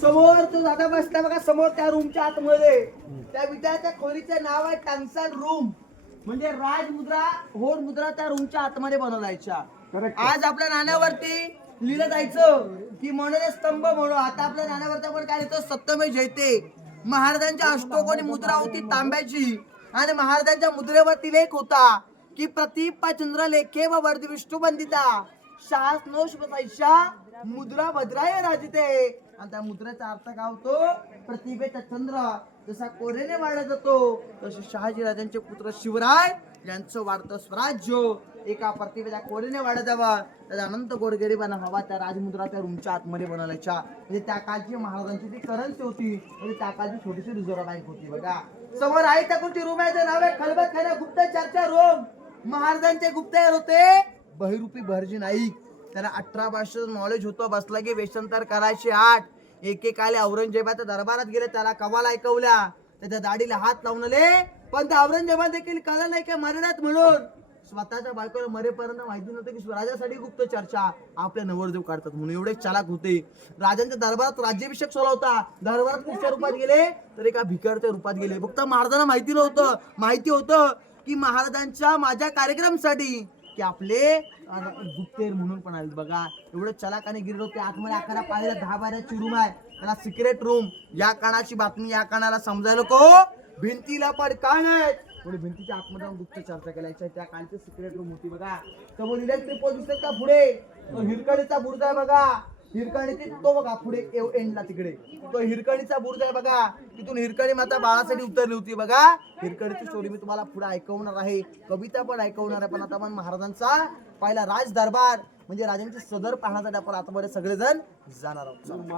समोर तो दादा बसला बघा समोर त्या रूमच्या आतमध्ये. त्या विद्याच्या खोलीचं नाव आहे टांगसाल रूम. म्हणजे राजमुद्रा होड मुद्रा त्या रूमच्या आतमध्ये बनवलायच्या. आज आपल्या नाण्यावरती लिहिलं जायचं की म्हणून स्तंभ म्हणून. आता आपल्या नाण्यावरती आपण काय लिहितो? सत्यमेव जयते. महाराजांच्या अष्टकोनी मुद्रा होती तांब्याची आणि महाराजांच्या मुद्रेवरती लेख होता की प्रतिपा चंद्र लेखे व वर्ध विष्णू बंदिता शास नोश बसायच्या मुद्रा भद्राय राजते. आणि त्या मुद्रेचा अर्थ काय होतो? प्रतिभेचा चंद्र जसा कोरेने वाढत जातो तसे शहाजी राजांचे पुत्र शिवराय यांचं वाढतं स्वराज्य एका प्रतिभेच्या कोरेने वाढत जावं. त्याचा अनंत गोडगरीबाना व्हावा त्या राजमुद्रा त्या रूमच्या आतमध्ये बनवल्याच्या. म्हणजे त्या काळची महाराजांची ती करन्सी होती. म्हणजे त्या काळची छोटीशी रिझर्व्ह बँक होती बघा. समोर आहे त्या कोणती रूम आहे? नाव आहे खलबत खाना गुप्तचरच्या रूम. महाराजांचे गुप्तहेर होते बहिरूपी बहरजी नाईक. त्याला 18 भाषेचं नॉलेज होतं. बसला की वेषांतर करायचे 8. एकेकाले औरंगजेबाच्या दरबारात गेले त्याला कवाला ऐकवल्या. त्याच्या दाढीला हात लावले पण त्या औरंगजेबात देखील कळलं नाही का मरणात म्हणून. स्वतःच्या बायकोला मरेपर्यंत माहिती नव्हतं की स्वराज्यासाठी गुप्त चर्चा आपल्या नवरदेव काढतात म्हणून. एवढे चालाक होते. राजांच्या दरबारात राज्याभिषेक सोहळा होता. दरबारात कुठच्या रूपात गेले तर एका भिकारच्या रूपात गेले. फक्त महाराजांना माहिती नव्हतं. माहिती होतं की महाराजांच्या माझ्या कार्यक्रमासाठी की आपले गुप्तेर म्हणून पण आहेत बघा. एवढं चलाकाने गिरलो ते आतमध्ये 11 पायऱ्या 10 बाऱ्याची रूम आहे. त्याला सिक्रेट रूम. या कानाची बातमी या कानाला समजायला को भिंतीला पण कान आहेत. पुढे भिंतीच्या आतमध्ये जाऊन गुप्त चर्चा केल्याच्या त्या कालची सिक्रेट रूम होती बघा. समोर इलेक्ट्रिक पोल दिसत का पुढे? तो हिरकणीचा बुर्ज आहे बघा. हिरकणीची तो बघा पुढे एंडला तिकडे तो हिरकणीचा बुर्ज आहे बघा. तिथून हिरकणी माता बाळासाठी उतरली होती बघा. हिरकणीची स्टोरी मी तुम्हाला पुढे ऐकवणार आहे. कविता पण ऐकवणार आहे. पण आता आपण महाराजांचा पहिला राज दरबार म्हणजे राजांची सदर पाहण्यासाठी आपण आतमध्ये सगळेजण जाणार आहोत.